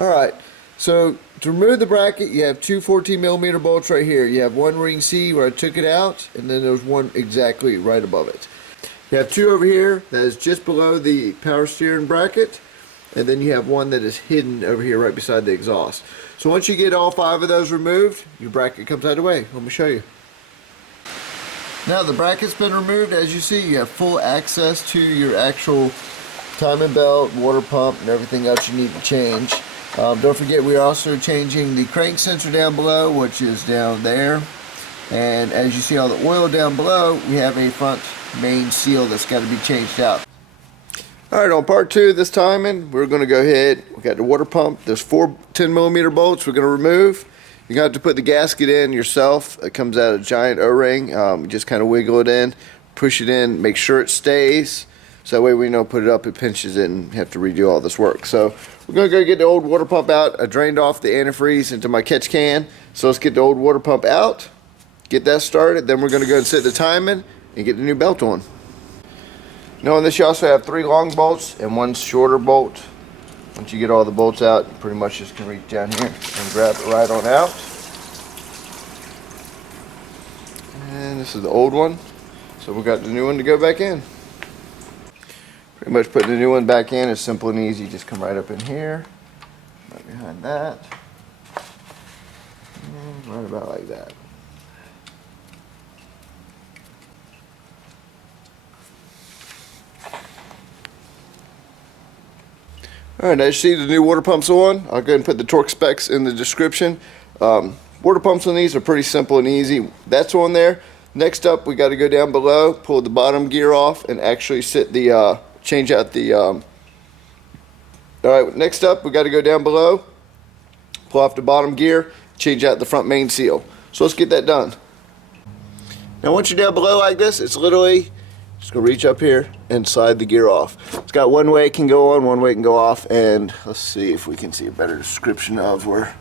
Alright, so to remove the bracket, you have two 14mm bolts right here. You have one ring C where I took it out, and then there's one exactly right above it. You have two over here that is just below the power steering bracket, and then you have one that is hidden over here right beside the exhaust. So once you get all five of those removed, your bracket comes out of the way. Let me show you. Now the bracket's been removed. As you see, you have full access to your actual timing belt, water pump, and everything else you need to change. Don't forget, we are also changing the crank sensor down below, which is down there. And as you see all the oil down below, we have a front main seal that's got to be changed out. Alright, on part two of this timing, we're going to go ahead. We got the water pump. There's four 10mm bolts we're going to remove. You're going to have to put the gasket in yourself. It comes out of a giant O-ring. Just kind of wiggle it in, push it in, make sure it stays. So that way we know put it up, it pinches it, and have to redo all this work. So we're going to go get the old water pump out. I drained off the antifreeze into my catch can. So let's get the old water pump out, get that started. Then we're going to go and set the timing and get the new belt on. Now on this you also have three long bolts and one shorter bolt. Once you get all the bolts out, you pretty much just can reach down here and grab it right on out. And this is the old one. So we got the new one to go back in. Pretty much putting the new one back in is simple and easy. Just come right up in here, right behind that, and right about like that. Alright, as you see, the new water pump's on. I'll go ahead and put the torque specs in the description. Water pumps on these are pretty simple and easy. That's on there. Next up, we got to go down below, pull the bottom gear off, and actually set the change out the alright, next up we got to go down below, pull off the bottom gear, change out the front main seal. So let's get that done. Now once you're down below like this, it's literally just gonna reach up here and slide the gear off. It's got one way it can go on, one way it can go off, and let's see if we can see a better description of where.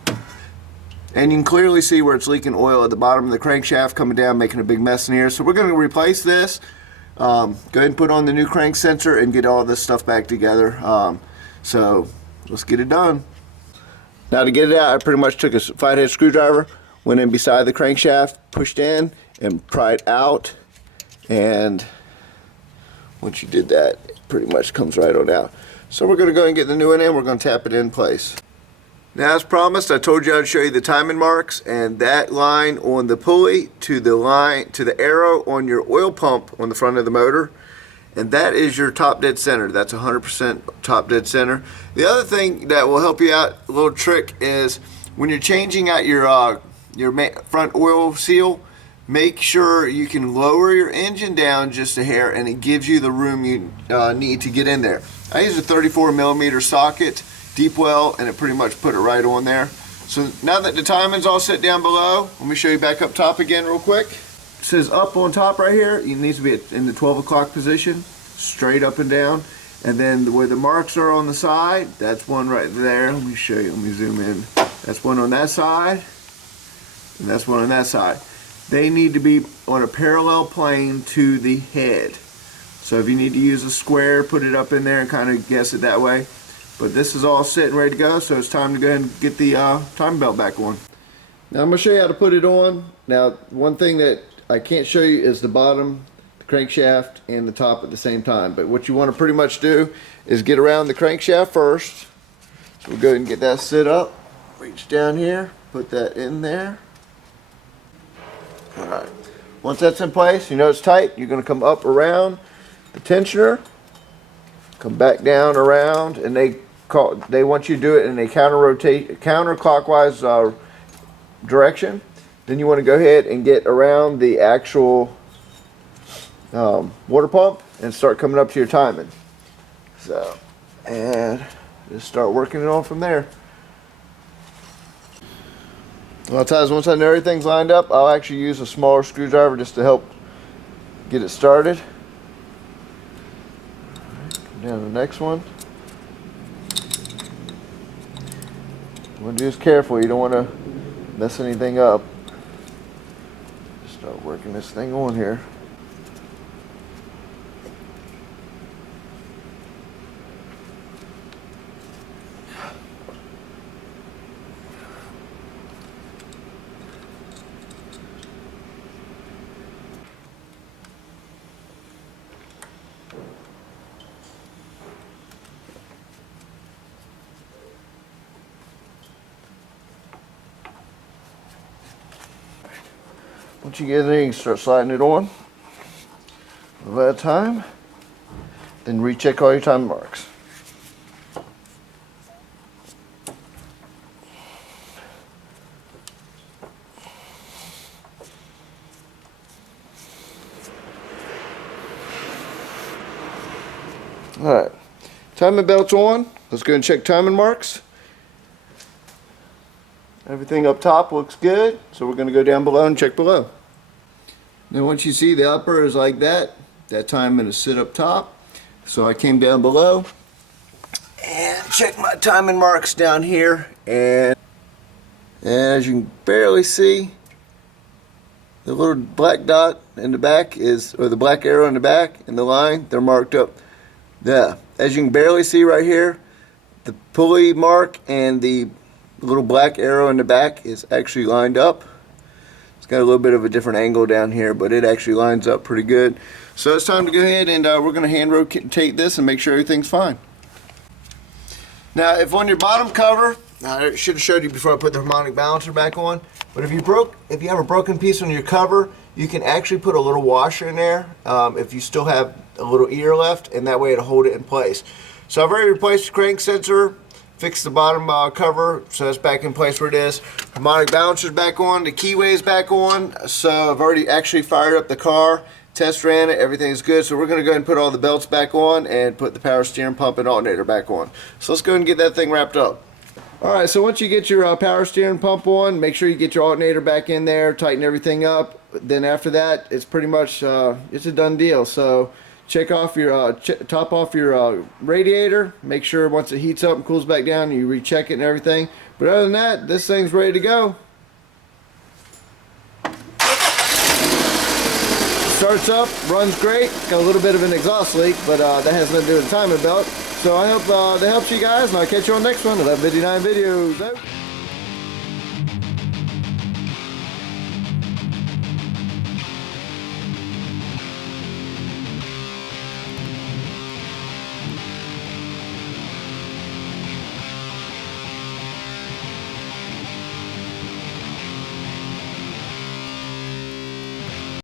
And you can clearly see where it's leaking oil at the bottom of the crankshaft, coming down, making a big mess in here. So we're going to replace this. Go ahead and put on the new crank sensor and get all this stuff back together. So let's get it done. Now to get it out, I pretty much took a flathead screwdriver, went in beside the crankshaft, pushed in, and pried out. And once you did that, it pretty much comes right on out. So we're going to go and get the new one in. We're going to tap it in place. Now, as promised, I told you I'd show you the timing marks, and that line on the pulley to the arrow on your oil pump on the front of the motor, and that is your top dead center. That's 100% top dead center. The other thing that will help you out, a little trick, is when you're changing out your front oil seal, make sure you can lower your engine down just a hair, and it gives you the room you need to get in there. I use a 34mm socket, deep well, and it pretty much put it right on there. So now that the timing's all set down below, let me show you back up top again real quick. It says up on top right here, it needs to be in the 12 o'clock position, straight up and down. And then where the marks are on the side, that's one right there. Let me show you, let me zoom in. That's one on that side, and that's one on that side. They need to be on a parallel plane to the head. So if you need to use a square, put it up in there and kind of guess it that way. But this is all set and ready to go, so it's time to go ahead and get the timing belt back on. Now I'm going to show you how to put it on. Now, one thing that I can't show you is the bottom, the crankshaft, and the top at the same time. But what you want to pretty much do is get around the crankshaft first. So we'll go ahead and get that set up. Reach down here, put that in there. Alright. Once that's in place, you know it's tight, you're going to come up around the tensioner, come back down around, and they want you to do it in a counterclockwise direction. Then you want to go ahead and get around the actual water pump and start coming up to your timing. So, and just start working it on from there. A lot of times once I know everything's lined up, I'll actually use a smaller screwdriver just to help get it started. Come down to the next one. You want to do this careful, you don't want to mess anything up. Start working this thing on here. Once you get in there, you can start sliding it on. One at a time. Then recheck all your time marks. Alright, timing belt's on. Let's go and check timing marks. Everything up top looks good, so we're going to go down below and check below. Now once you see the upper is like that, that timing is sit up top. So I came down below and checked my timing marks down here, and as you can barely see, the little black dot in the back is, or the black arrow in the back and the line, they're marked up. Yeah, as you can barely see right here, the pulley mark and the little black arrow in the back is actually lined up. It's got a little bit of a different angle down here, but it actually lines up pretty good. So it's time to go ahead and we're going to hand rotate this and make sure everything's fine. Now, if on your bottom cover, I should have showed you before I put the harmonic balancer back on, but if you have a broken piece on your cover, you can actually put a little washer in there if you still have a little ear left, and that way it'll hold it in place. So I've already replaced the crank sensor, fixed the bottom cover, so that's back in place where it is. Harmonic balancer's back on, the keyway is back on, so I've already actually fired up the car, test ran it, everything's good. So we're going to go ahead and put all the belts back on and put the power steering pump and alternator back on. So let's go ahead and get that thing wrapped up. Alright, so once you get your power steering pump on, make sure you get your alternator back in there, tighten everything up. Then after that, it's pretty much it's a done deal. So check off your top off your radiator, make sure once it heats up and cools back down, you recheck it and everything. But other than that, this thing's ready to go. Starts up, runs great. Got a little bit of an exhaust leak, but that has nothing to do with the timing belt. So I hope that helps you guys, and I'll catch you on the next one. 11:59 videos out.